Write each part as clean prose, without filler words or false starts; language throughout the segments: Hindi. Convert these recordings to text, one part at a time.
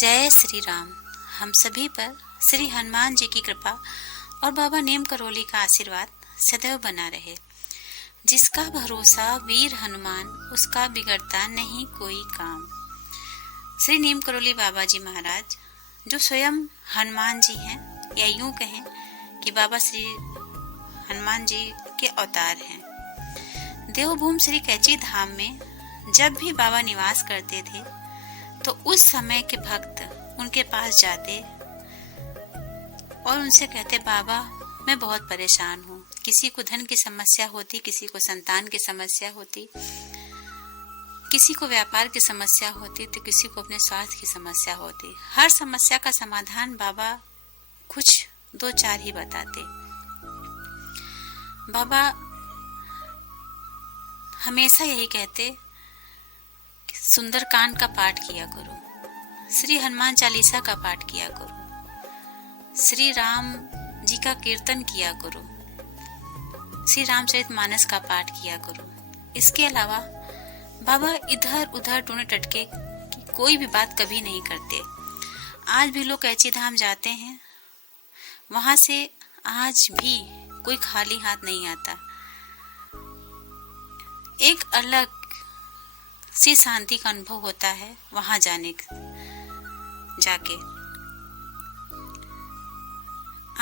जय श्री राम। हम सभी पर श्री हनुमान जी की कृपा और बाबा नीम करोली का आशीर्वाद सदैव बना रहे। जिसका भरोसा वीर हनुमान, उसका बिगड़ता नहीं कोई काम। श्री नीम करोली बाबा जी महाराज जो स्वयं हनुमान जी हैं, या यूं कहें कि बाबा श्री हनुमान जी के अवतार हैं। देवभूमि श्री कैची धाम में जब भी बाबा निवास करते थे तो उस समय के भक्त उनके पास जाते और उनसे कहते, बाबा मैं बहुत परेशान हूँ। किसी को धन की समस्या होती, किसी को संतान की समस्या होती, किसी को व्यापार की समस्या होती, तो किसी को अपने स्वास्थ्य की समस्या होती। हर समस्या का समाधान बाबा कुछ 2-4 ही बताते। बाबा हमेशा यही कहते, सुंदरकांड का पाठ किया करो, श्री हनुमान चालीसा का पाठ किया करो, श्री राम जी का कीर्तन किया करो, श्री रामचरितमानस का पाठ किया करो। इसके अलावा बाबा इधर उधर टूने टटके की कोई भी बात कभी नहीं करते। आज भी लोग कैची धाम जाते हैं, वहां से आज भी कोई खाली हाथ नहीं आता। एक अलग सी शांति का अनुभव होता है वहां जाके।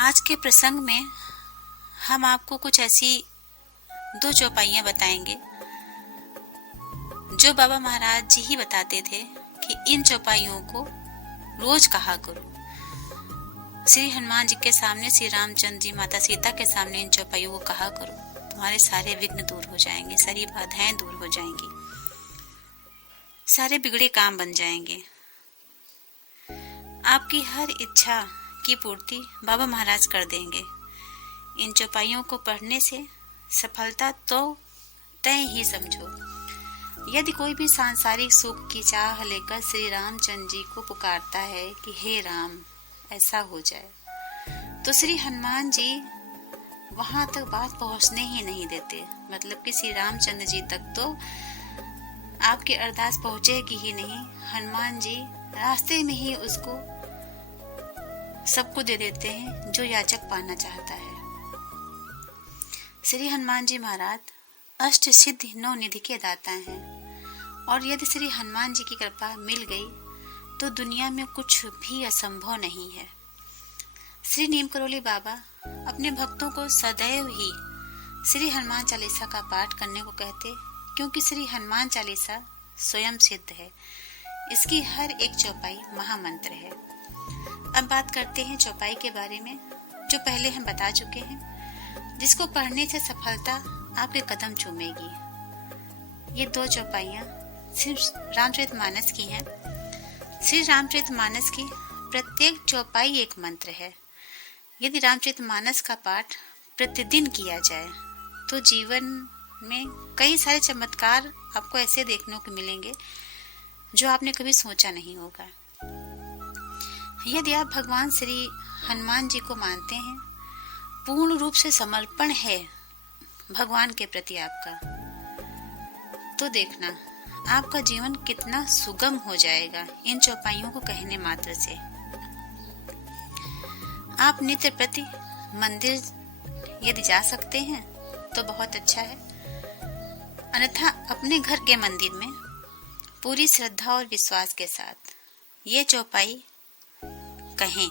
आज के प्रसंग में हम आपको कुछ ऐसी 2 चौपाइयां बताएंगे जो बाबा महाराज जी ही बताते थे कि इन चौपाइयों को रोज कहा करो। श्री हनुमान जी के सामने, श्री रामचंद्र जी, माता सीता के सामने इन चौपाइयों को कहा करो। तुम्हारे सारे विघ्न दूर हो जाएंगे, सारी बाधाएं दूर हो जाएंगी, सारे बिगड़े काम बन जाएंगे। आपकी हर इच्छा की पूर्ति बाबा महाराज कर देंगे। इन चौपाइयों को पढ़ने से सफलता तो तय ही समझो। यदि कोई भी सांसारिक सुख की चाह लेकर श्री रामचंद्र जी को पुकारता है कि हे राम ऐसा हो जाए, तो श्री हनुमान जी वहां तक बात पहुंचने ही नहीं देते। मतलब कि श्री रामचंद्र जी तक तो आपकी अरदास पहुंचेगी ही नहीं। हनुमान जी रास्ते में ही उसको सबको दे देते हैं जो याचक पाना चाहता है। श्री हनुमान जी महाराज अष्ट सिद्धि 9 निधि के दाता हैं, और यदि श्री हनुमान जी की कृपा मिल गई तो दुनिया में कुछ भी असंभव नहीं है। श्री नीम करोली बाबा अपने भक्तों को सदैव ही श्री हनुमान चालीसा का पाठ करने को कहते, क्योंकि श्री हनुमान चालीसा स्वयं सिद्ध है। इसकी हर एक चौपाई महामंत्र है। अब बात करते हैं चौपाई के बारे में जो पहले हम बता चुके हैं, जिसको पढ़ने से सफलता आपके कदम चूमेगी। ये 2 चौपाइयाँ सिर्फ रामचरितमानस की हैं। श्री रामचरितमानस की प्रत्येक चौपाई एक मंत्र है। यदि रामचरितमानस का पाठ प्रतिदिन किया जाए तो जीवन में कई सारे चमत्कार आपको ऐसे देखने को मिलेंगे जो आपने कभी सोचा नहीं होगा। यदि आप भगवान श्री हनुमान जी को मानते हैं, पूर्ण रूप से समर्पण है भगवान के प्रति आपका, तो देखना आपका जीवन कितना सुगम हो जाएगा इन चौपाइयों को कहने मात्र से। आप नित्य प्रति मंदिर यदि जा सकते हैं तो बहुत अच्छा है, अन्यथा अपने घर के मंदिर में पूरी श्रद्धा और विश्वास के साथ ये चौपाई कहें।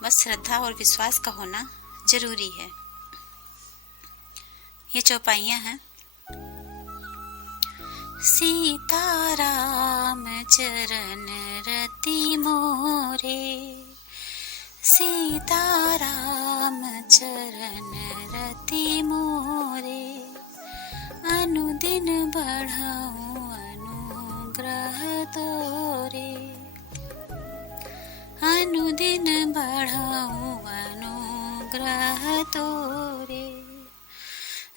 बस श्रद्धा और विश्वास का होना जरूरी है। ये चौपाइयां हैं। सीताराम चरण रति मोरे, सीताराम चरण रति मोरे, अनुदिन बढ़ाऊं अनुग्रह तोरे, अनुदिन बढ़ाऊं अनुग्रह तोरे।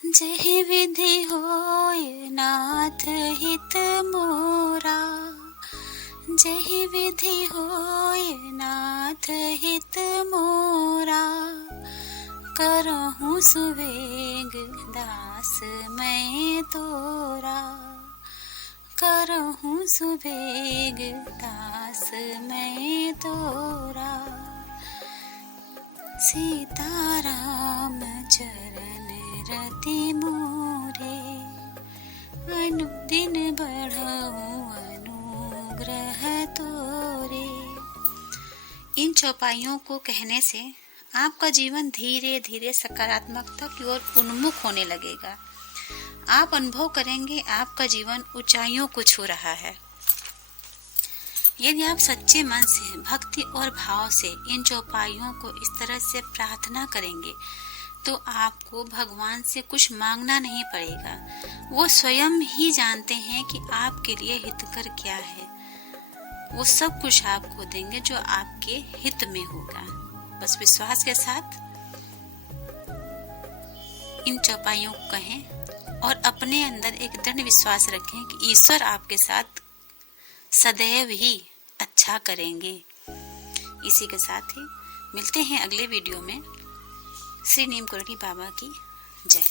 जहि विधि होय नाथ हित मोरा, जहि विधि होय नाथ हित मोरा, करहूँ सुवेग दास मैं तोरा, करहूँ सुबेग दास मैं तोरा, सीताराम चरण रति मोरे, अनुदिन बढ़ाऊं अनुग्रह तोरे। इन चौपाइयों को कहने से आपका जीवन धीरे धीरे सकारात्मकता की ओर उन्मुख होने लगेगा। आप अनुभव करेंगे आपका जीवन ऊंचाइयों को छू रहा है। यदि आप सच्चे मन से भक्ति और भाव से इन चौपाइयों को इस तरह से प्रार्थना करेंगे तो आपको भगवान से कुछ मांगना नहीं पड़ेगा। वो स्वयं ही जानते हैं कि आपके लिए हितकर क्या है। वो सब कुछ आपको देंगे जो आपके हित में होगा। बस विश्वास के साथ इन चौपाइयों को कहें और अपने अंदर एक दृढ़ विश्वास रखें कि ईश्वर आपके साथ सदैव ही अच्छा करेंगे। इसी के साथ ही मिलते हैं अगले वीडियो में। श्री नीम करोली बाबा की जय।